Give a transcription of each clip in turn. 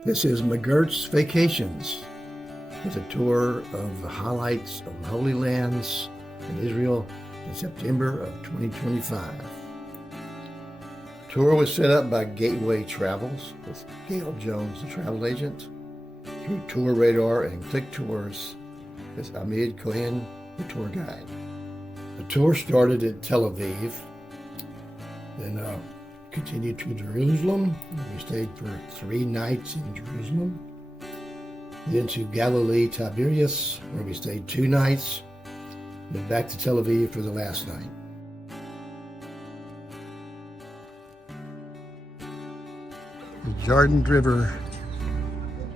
This is McGuirt's Vacations, with a tour of the highlights of the Holy Lands in Israel in September of 2025. The tour was set up by Gateway Travels with Gail Jones, the travel agent, through Tour Radar and Click Tours with Amid Cohen, the tour guide. The tour started at Tel Aviv, then continued to Jerusalem. We stayed for 3 nights in Jerusalem. Then to Galilee, Tiberias, where we stayed 2 nights. Then back to Tel Aviv for the last night. The Jordan River,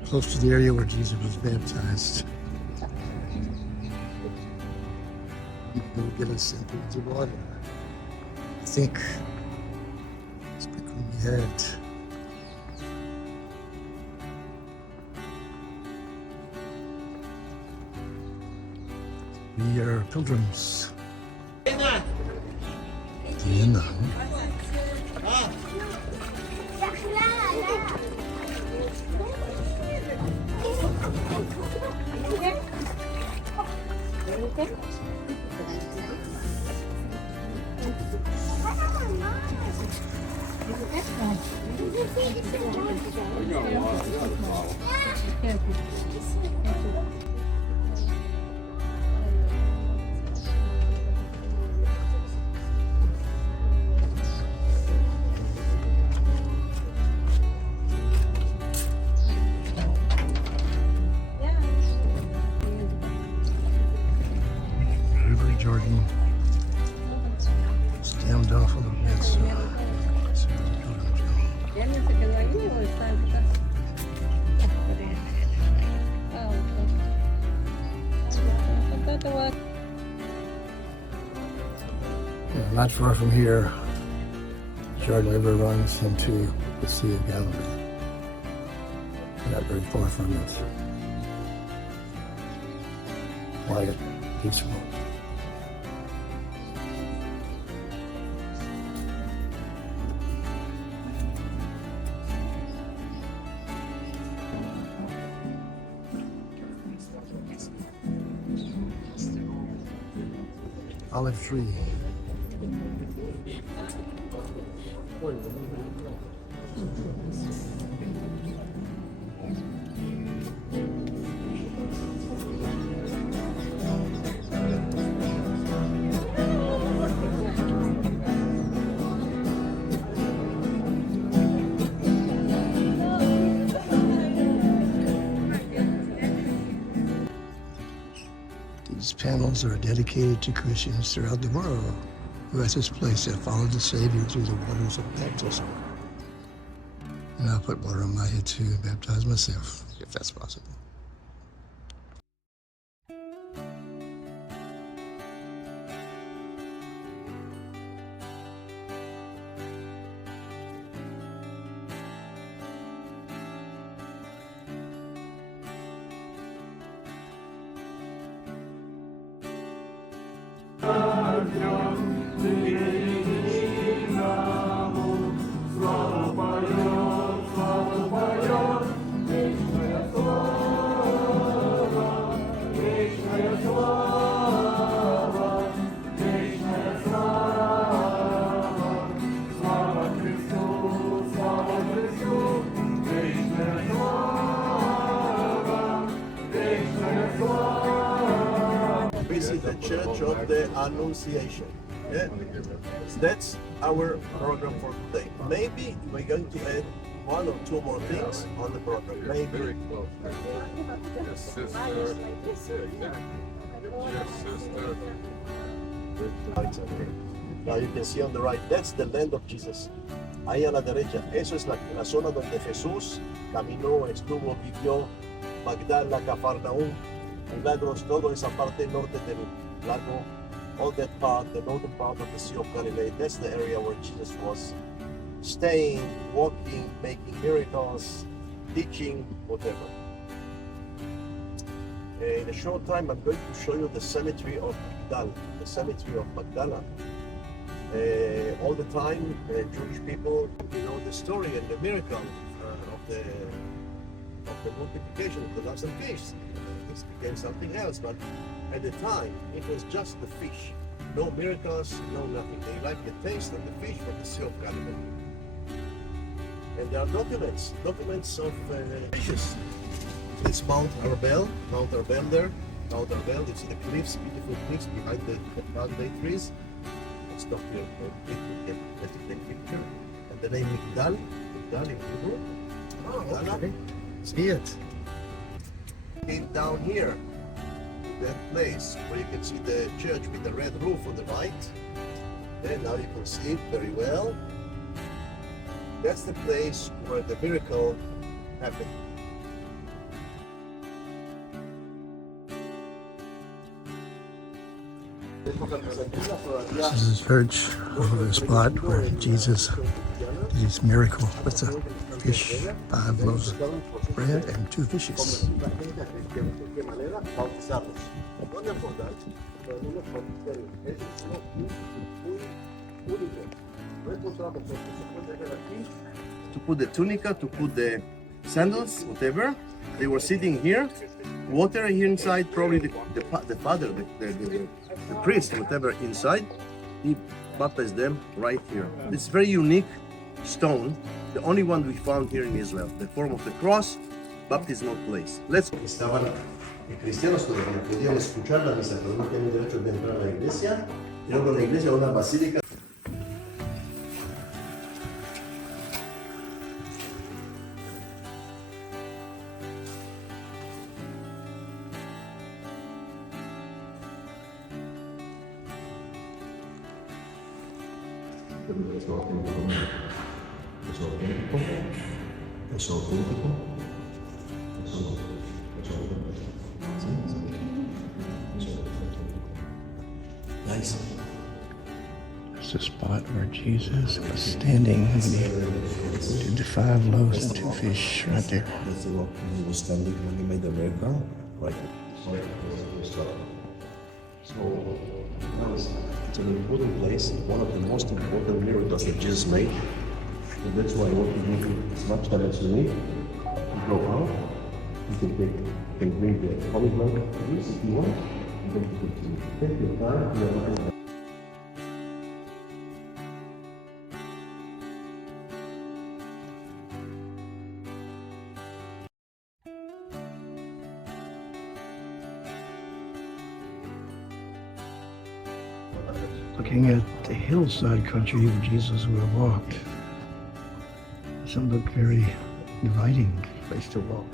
close to the area where Jesus was baptized. We'll get us into the water. I think it's become head. We are pilgrims. Vienna. Jordan stemmed off a little bit, so not far from here, the Jordan River runs into the Sea of Galilee. Not very far from it. Quiet, peaceful. Olive tree. These panels are dedicated to Christians throughout the world who at this place have followed the Savior through the waters of baptism. And I'll put water on my head to baptize myself, if that's possible. The Church of the Annunciation. Yeah? That's our program for today. Maybe we're going to add 1 or 2 more things on the program. Maybe. Very close. Yes, sister. Yes, sister. Now you can see on the right, that's the land of Jesus. Ahí a la derecha, eso es la zona donde Jesús caminó, estuvo, vivió, Magdala, Capernaum, Milagros, toda esa parte norte del lago, all that part, the northern part of the Sea of Galilee, that's the area where Jesus was staying, walking, making miracles, teaching, whatever. In a short time, I'm going to show you the cemetery of Magdala, the cemetery of Magdala. All the time, Jewish people, you know, the story and the miracle of the the multiplication of the loaves and fish. This became something else, but at the time, it was just the fish. No miracles, no nothing. They liked the taste of the fish from the Sea of Galilee. And there are documents of fishes. It's Mount Arbel there. Mount Arbel, you see the cliffs, beautiful cliffs behind the mulberry trees. Let's stop here for a bit, let me take a picture. And the name Migdal in Hebrew. Oh, okay. See it. Came down here, that place where you can see the church with the red roof on the right. And now you can see it very well. That's the place where the miracle happened. This is the church over the spot where Jesus did his miracle with the fish, 5 loaves of bread and 2 fishes. To put the tunica, to put the sandals, whatever. They were sitting here, water here inside, probably the father, the priest, whatever inside, he baptized them right here. It's very unique stone, the only one we found here in Israel. The form of the cross, baptismal place. Let's estaban cristianos que podían escuchar la misa, pero no tenían derecho de entrar a la iglesia. Y luego la iglesia era una basílica. Nice. There's a spot where Jesus was standing when he did the 5 loaves and 2 fish right there. That's the rock he was standing when he made the miracle. Right. So it's an important place, one of the most important miracles that Jesus made. And that's why what we do is much better to me. You go out, you can bring the olive milk if you want, and then you can take your time, you are Looking at the hillside country where Jesus would have walked. Doesn't look very inviting place to walk.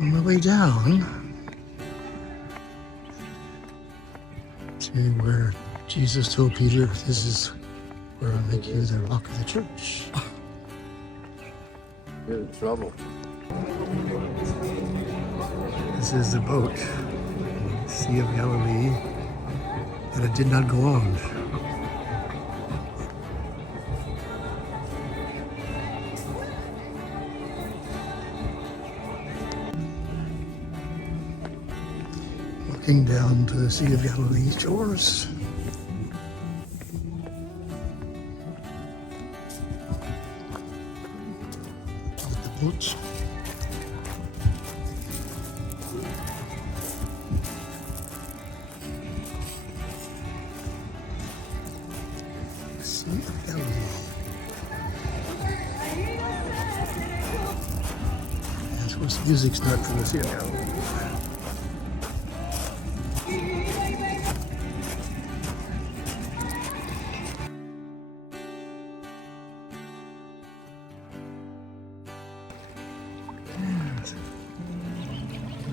On the way down to where Jesus told Peter, "This is where I'll make you the rock of the church." You're in trouble. This is the boat, Sea of Galilee, and it did not go on. Walking down to the Sea of Galilee shores. With the boats. Sea of Galilee. That's what's the music's not from the Sea of Galilee.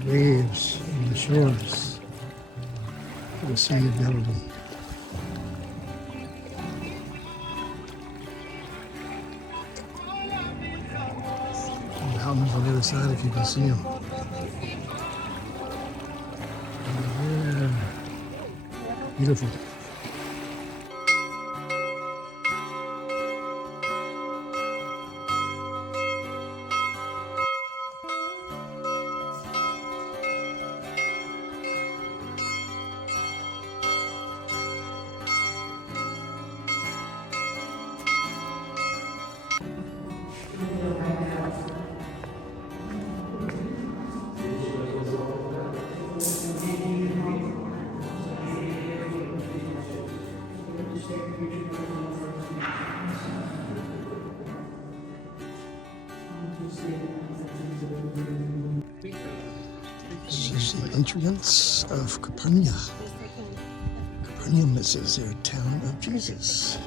Waves on the shores of the Sea of Galilee. Mountains on the other side if you can see them. Yeah. Beautiful. entrance of Capernaum. Capernaum, this is their town of Jesus.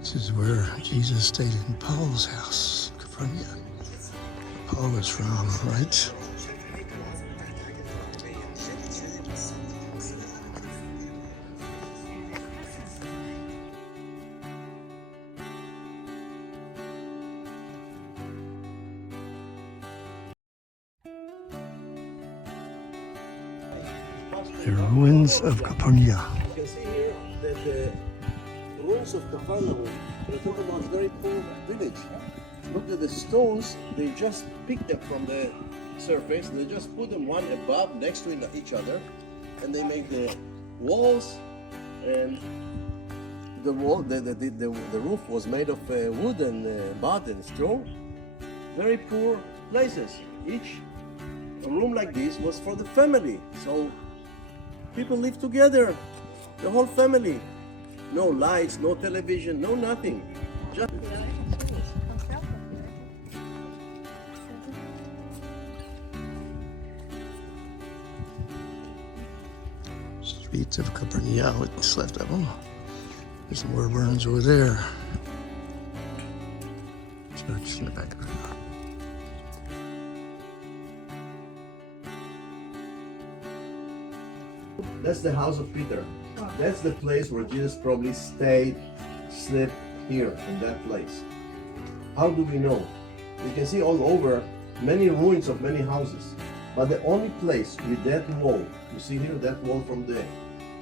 This is where Jesus stayed in Paul's house, Capernaum. Paul was from, right? The ruins of Capernaum. You can see here that the ruins of Capernaum, we're talking about very poor village. Look at the stones, they just picked them from the surface, they just put them one above next to each other, and they make the walls, and the roof was made of wood and mud and straw. Very poor places. Each room like this was for the family. So people live together, the whole family. No lights, no television, no nothing. Just Streets of Capernaum, what's left of them. There's more burns over there. Church in the background. That's the house of Peter. That's the place where Jesus probably stayed, slept here in that place. How do we know? You can see all over many ruins of many houses. But the only place with that wall, you see here that wall from the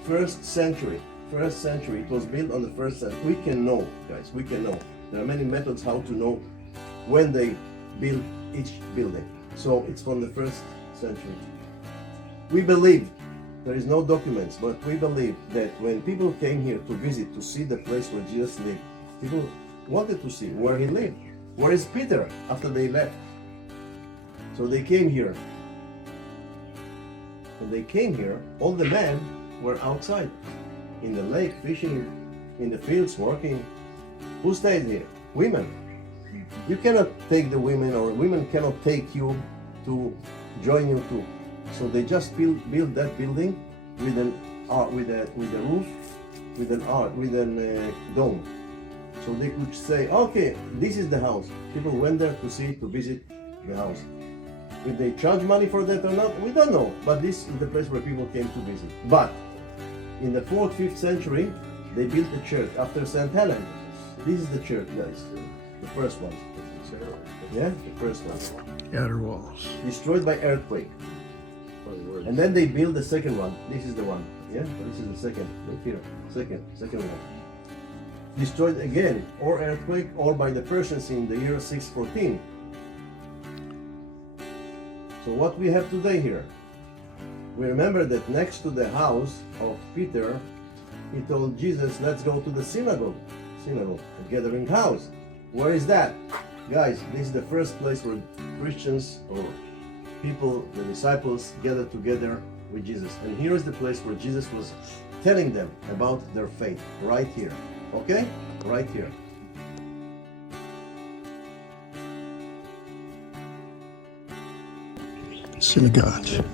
first century, it was built on the first century. We can know, guys, we can know. There are many methods how to know when they built each building. So it's from the first century. We believe, there is no documents, but we believe that when people came here to visit, to see the place where Jesus lived, people wanted to see where he lived. Where is Peter after they left? So they came here. When they came here, all the men were outside, in the lake, fishing, in the fields, working. Who stayed here? Women. You cannot take the women, or women cannot take you to join you too. So they just built that building with a roof, with a dome. So they could say, okay, this is the house. People went there to see, to visit the house. If they charge money for that or not, we don't know. But this is the place where people came to visit. But in the 4th, 5th century, they built a church after St. Helen. This is the church, guys. The first one. Yeah, the first one. The outer walls. Destroyed by earthquake. And then they built the second one. This is the one. Yeah, this is the second. Look here. Second one. Destroyed again, or earthquake, or by the Persians in the year 614. So what we have today here, we remember that next to the house of Peter, he told Jesus, let's go to the synagogue, a gathering house. Where is that? Guys, this is the first place where Christians or people, the disciples, gathered together with Jesus. And here is the place where Jesus was telling them about their faith, right here. Okay? Right here. Synagogue.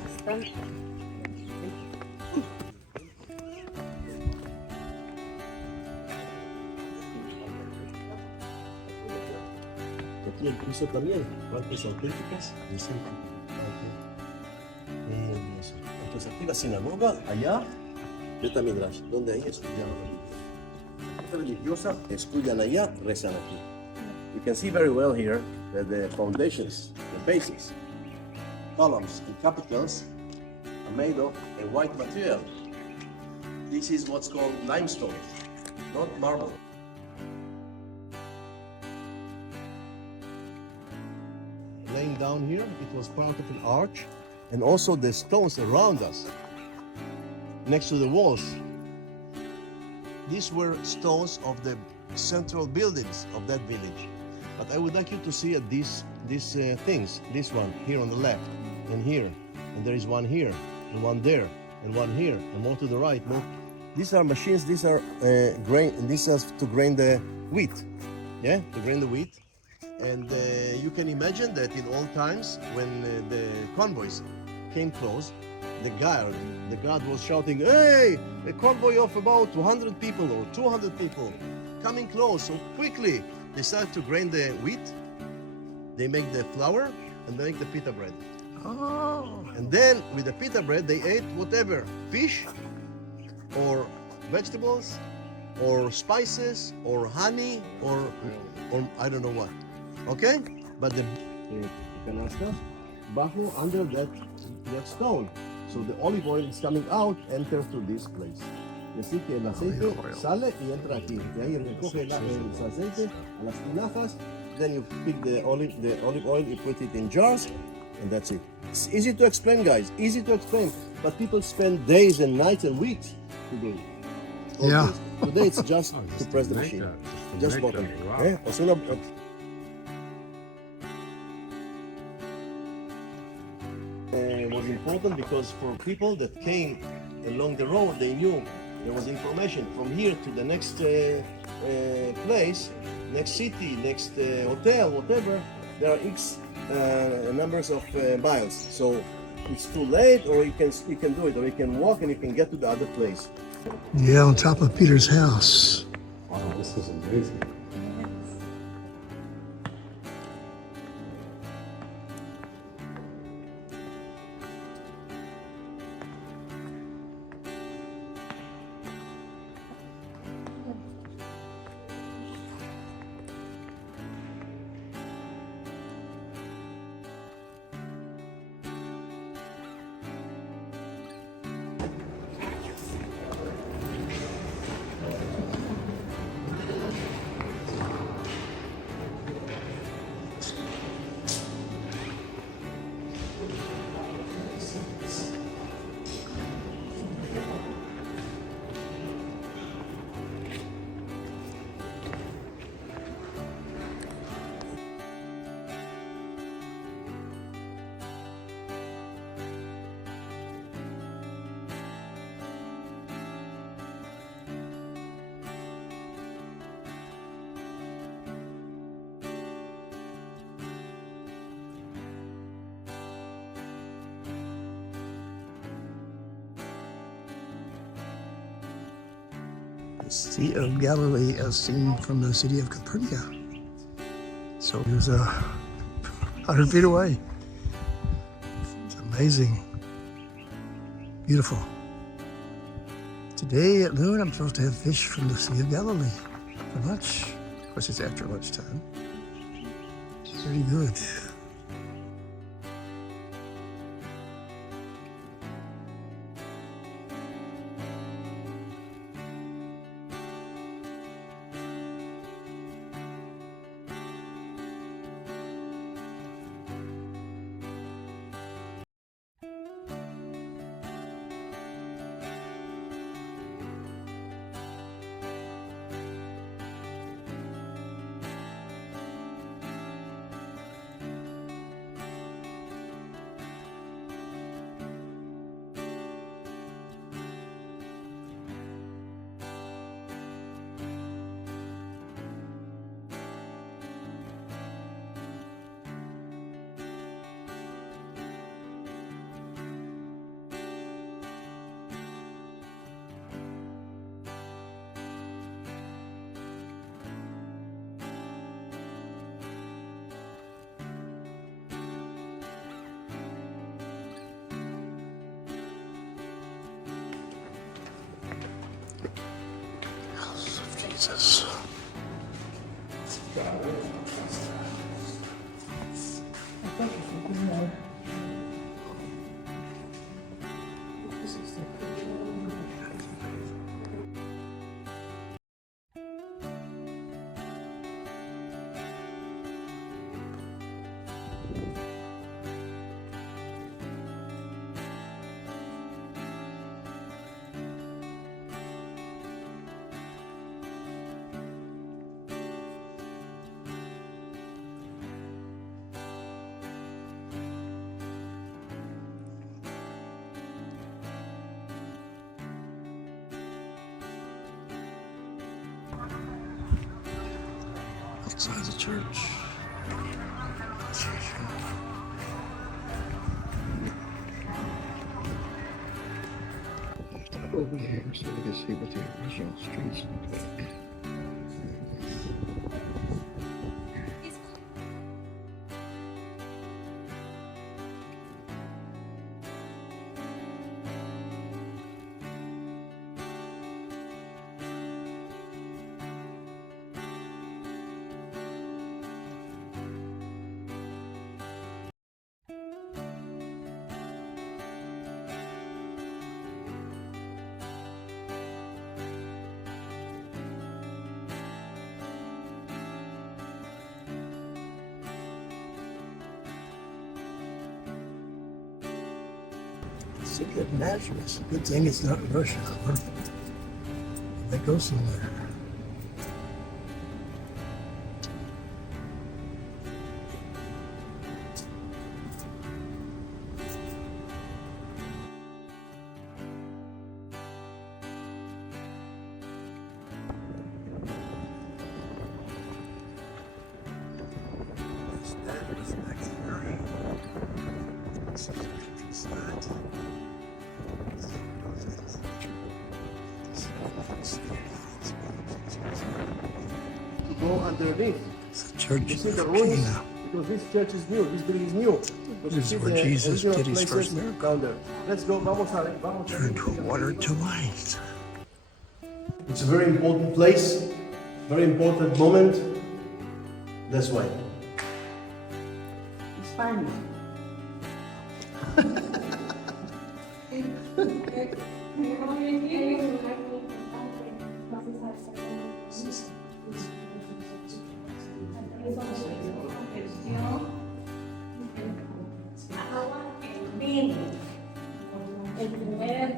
Aquí el piso también, partes auténticas, dicen. Entonces aquí la sinagoga, allá, Betamidrash, donde ahí estudiaban la Biblia. Religiosa, estudian allá, rezan aquí. You can see very well here that the foundations, the bases, columns and capitals are made of a white material. This is what's called limestone, not marble. Laying down here, it was part of an arch, and also the stones around us, next to the walls. These were stones of the central buildings of that village. But I would like you to see at these things. This one here on the left, and here, and there is one here, and one there, and one here, and more to the right. More. These are machines. These are grain. These are to grain the wheat. Yeah, to grain the wheat. And you can imagine that in old times, when the convoys came close, the guard was shouting, "Hey, a convoy of about 200 people or 200 people coming close." So quickly, they started to grind the wheat, they make the flour, and they make the pita bread. Oh. And then with the pita bread, they ate whatever, fish or vegetables or spices or honey or I don't know what. Okay? But the canasta, bajo under that stone. So the olive oil is coming out, enters to this place. Y así que el aceite sale y entra aquí. Y ahí recoge el aceite a las tinajas. Then you pick the olive oil, you put it in jars, and that's it. It's easy to explain, guys. Easy to explain. But people spend days and nights and weeks to do it. Yeah. Today it's just to press the machine. Just button. Eh? Was important because for people that came along the road, they knew there was information from here to the next place, next city, next hotel, whatever. There are X numbers of miles, so it's too late, or you can do it, or you can walk and you can get to the other place. Yeah, on top of Peter's house. Wow, this is amazing. The Sea of Galilee as seen from the city of Capernaum. So he was 100 feet away. It's amazing. Beautiful. Today at noon, I'm supposed to have fish from the Sea of Galilee for lunch. Of course, it's after lunchtime. Pretty good. Jesus. Outside the church. Over here so we can see what the original streets look like. City of Nazareth. Good thing it's not Russia. They go somewhere. To go underneath. It's the church You see the of ruins? Cana. Because this church is new, this building is new. But you This is see where the Jesus original did his places first miracle. down there. Let's go. Vamos a Turned water to wine. It's a very important place, very important moment. That's why. Spanish. El primer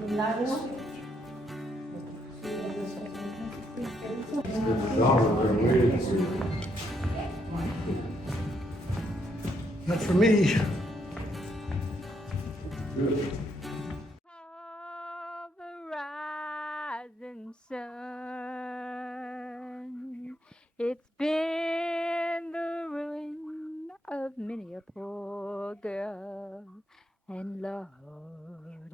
milagro. Not for me. Of the rising sun, it's been the ruin of many a poor girl, and Lord,